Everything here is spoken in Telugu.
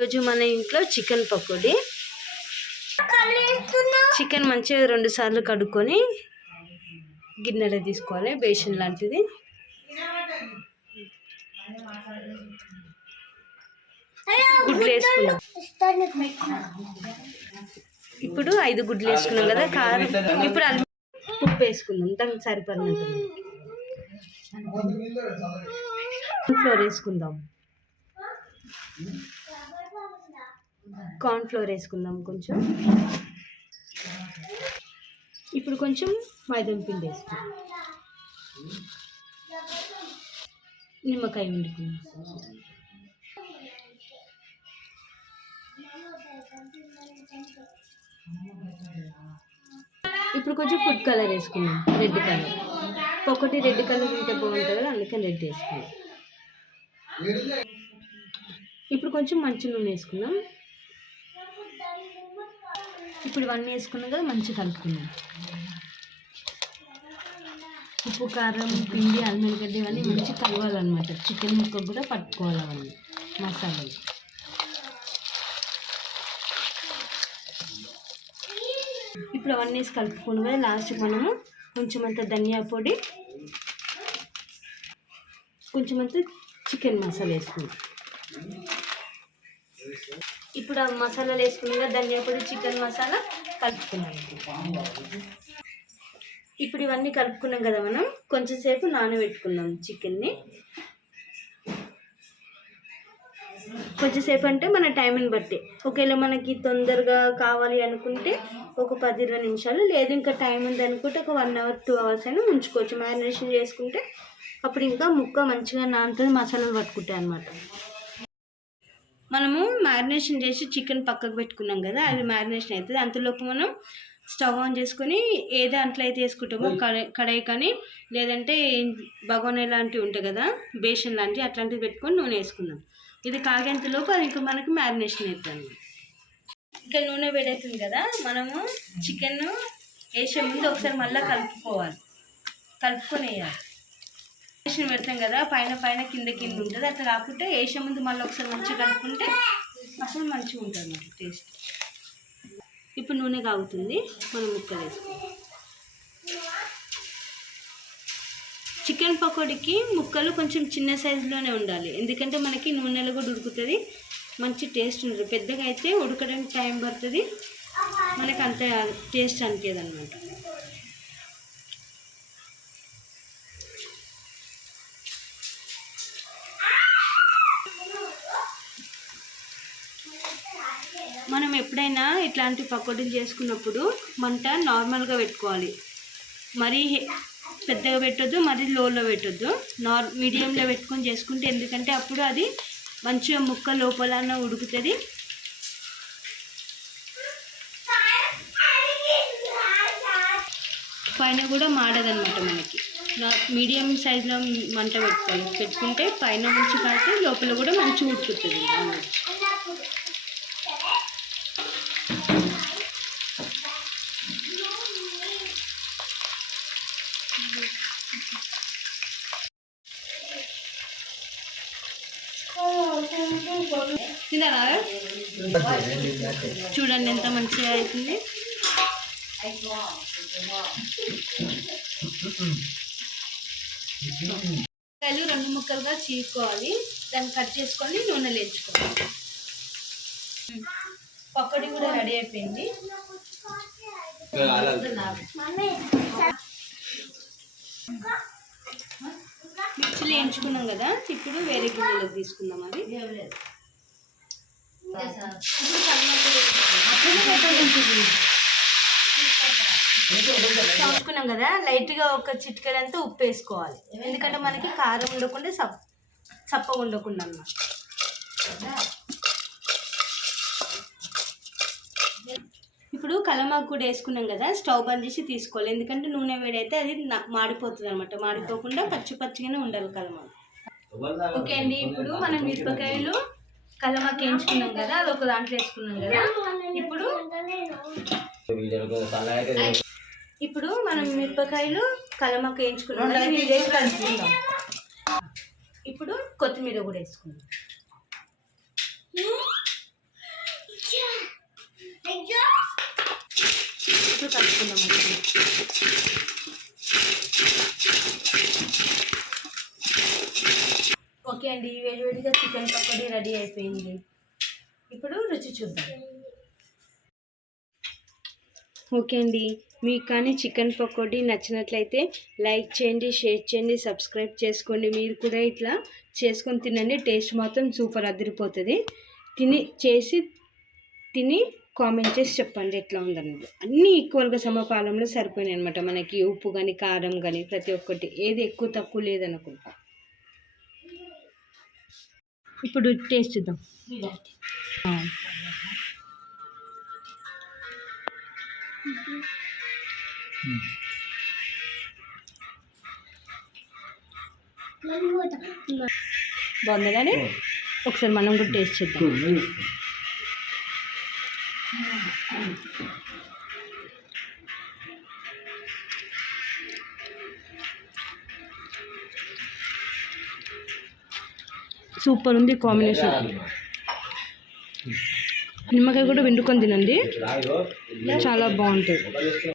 రోజు మన ఇంట్లో చికెన్ పకోడీ. చికెన్ మంచిగా 2 సార్లు కడుక్కొని గిన్నెలో తీసుకోవాలి, బేషన్ లాంటిది. గుడ్లు వేసుకున్నాం. ఇప్పుడు 5 గుడ్లు వేసుకున్నాం కదా, కారం. ఇప్పుడు ఉప్పు వేసుకుందాం దానికి సరిపడినంత. ఫ్లోర్ వేసుకుందాం, కార్న్ ఫ్లోర్ వేసుకుందాం కొంచెం. ఇప్పుడు కొంచెం మైదా పిండి వేసుకుందాం, నిమ్మకాయ వండుకుందాం. ఇప్పుడు కొంచెం ఫుడ్ కలర్ వేసుకుందాం, రెడ్ కలర్. ఒకటి రెడ్ కలర్ ఉంటే బాగుంటుంది కదా, అందుకని రెడ్ వేసుకుందాం. ఇప్పుడు కొంచెం మంచి నూనె వేసుకుందాం. ఇప్పుడు ఇవన్నీ వేసుకున్నాం కదా, మంచిగా కలుపుకుందాం. ఉప్పు, కారం, పిండి, అల్లం గడ్డ ఇవన్నీ మంచిగా కలవాలన్నమాట. చికెన్ ముక్క కూడా పట్టుకోవాలి అవన్నీ మసాలాలు. ఇప్పుడు అవన్నీ వేసి కలుపుకుని కదా, లాస్ట్కి మనము కొంచెం అంత ధనియా పొడి, కొంచెం అంత చికెన్ మసాలా వేసుకుందాం. ఇప్పుడు ఆ మసాలాలు వేసుకున్నాం కదా, ధనియా పొడి, చికెన్ మసాలా కలుపుకున్నాం. ఇప్పుడు ఇవన్నీ కలుపుకున్నాం కదా, మనం కొంచెం సేపు నానబెట్టుకుందాం చికెన్ని. కొంచెంసేపు అంటే మన టైంని బట్టి. ఒకవేళ మనకి తొందరగా కావాలి అనుకుంటే ఒక 10-20 నిమిషాలు, లేదు ఇంకా టైం ఉంది అనుకుంటే ఒక 1 అవర్ 2 అవర్స్ అయినా ఉంచుకోవచ్చు. మ్యారినేషన్ చేసుకుంటే అప్పుడు ఇంకా ముక్క మంచిగా నానుతుంది, మసాలాలు పట్టుకుంటాయి అన్నమాట. మనము మ్యారినేషన్ చేసి చికెన్ పక్కకు పెట్టుకున్నాం కదా, అది మ్యారినేషన్ అవుతుంది. అంతలోపు మనం స్టవ్ ఆన్ చేసుకొని ఏ దాంట్లో అయితే వేసుకుంటామో, కడాయి కానీ లేదంటే బగోనీ లాంటివి ఉంటాయి కదా, బేషన్ లాంటివి, అట్లాంటివి పెట్టుకొని నూనె వేసుకుందాం. ఇది కాగేంతలోపు అది ఇంకా మనకు మ్యారినేషన్ అవుతుంది. ఇంకా నూనె వేడవుతుంది కదా, మనము చికెన్ వేసే ముందు ఒకసారి మళ్ళీ కలుపుకోవాలి, కలుపుకొని వేయాలి. మ్యారినేషన్ పెడతాం కదా, పైన కింద ఉంటుంది. అట్లా కాకుంటే వేసే ముందు మళ్ళీ ఒకసారి మంచిగా కలుపుకుంటే అప్పుడు మంచిగా ఉంటుంది మనకి టేస్ట్. ఇప్పుడు నూనె కాగుతుంది, మనం ముక్కలు వేసుకుంటాం. చికెన్ పకోడీకి ముక్కలు కొంచెం చిన్న సైజులోనే ఉండాలి, ఎందుకంటే మనకి నూనెలో కూడా ఉడుకుతుంది, మంచి టేస్ట్ ఉంటుంది. పెద్దగా అయితే ఉడకడానికి టైం పడుతుంది, మనకి అంత టేస్ట్ అనిపించదు అనమాట. మనం ఎప్పుడైనా ఇట్లాంటి పకోడీలు చేసుకున్నప్పుడు మంట నార్మల్గా పెట్టుకోవాలి, మరీ పెద్దగా పెట్టొద్దు, మరీ లోలో పెట్టొద్దు. మీడియంలో పెట్టుకొని చేసుకుంటే, ఎందుకంటే అప్పుడు అది మంచిగా ముక్క లోపలన ఉడుకుతుంది, పైన కూడా మాడదన్నమాట. మనకి మీడియం సైజులో మంట పెట్టుకుంటే పైన మంచి కాస్తే లోపల కూడా మంచిగా ఉడుకుతుంది. చూడండి ఎంత మంచిగా అవుతుంది. కాయలు 2 ముక్కలుగా చీరుకోవాలి, దాన్ని కట్ చేసుకొని నూనెలో వేయించుకోవాలి. పకోడీ కూడా రెడీ అయిపోయింది. మిర్చిలు వేయించుకున్నాం కదా, ఇప్పుడు వేరే గిన్నెలోకి తీసుకుందాం. అది చూసుకున్నాం కదా, లైట్గా ఒక చిటికెడంతా ఉప్పు వేసుకోవాలి, ఎందుకంటే మనకి కారం ఉండకుండా చప్పగా ఉండకుండా అన్నమాట. ఇప్పుడు కలమాకు కూడా వేసుకున్నాం కదా, స్టవ్ బంద్ చేసి తీసుకోవాలి, ఎందుకంటే నూనె వేడైతే అది మాడిపోతుంది అనమాట. మాడిపోకుండా పచ్చిగానే ఉండాలి కలమాకు. ఓకే అండి, ఇప్పుడు మనం మిరపకాయలు కలమాకు వేయించుకున్నాం కదా, అది ఒక దాంట్లో వేసుకున్నాం కదా. ఇప్పుడు మనం మిరపకాయలు కలమాకు వేయించుకున్నాం కదా, ఇప్పుడు కొత్తిమీర కూడా వేసుకుందాం. కలిపేటట్టు కలుపుకుందాం మంచిగా. ఓకే అండి, వేడివేడిగా చికెన్ పకోడీ రెడీ అయిపోయింది. ఇప్పుడు రుచి చూద్దాం. ఓకే అండి, మీకు కానీ చికెన్ పకోడీ నచ్చినట్లయితే లైక్ చేయండి, షేర్ చేయండి, సబ్స్క్రైబ్ చేసుకోండి. మీరు కూడా ఇట్లా చేసుకొని తినండి. టేస్ట్ మాత్రం సూపర్ అదిరిపోతుంది. తిని కామెంట్ చేసి చెప్పండి ఎట్లా ఉందన్నది. అన్నీ ఈక్వల్గా సమపాలంలో సరిపోయినాయి అనమాట. మనకి ఉప్పు కానీ కారం కానీ ప్రతి ఒక్కటి ఏది ఎక్కువ తక్కువ లేదనుకుంటా. ఇప్పుడు టేస్ట్ చూద్దాం. బాగుంది కానీ ఒకసారి మనం కూడా టేస్ట్ చేద్దాం. సూపర్ ఉంది కాంబినేషన్. నిమ్మకాయ కూడా పిండుకొని తినండి, చాలా బాగుంటుంది.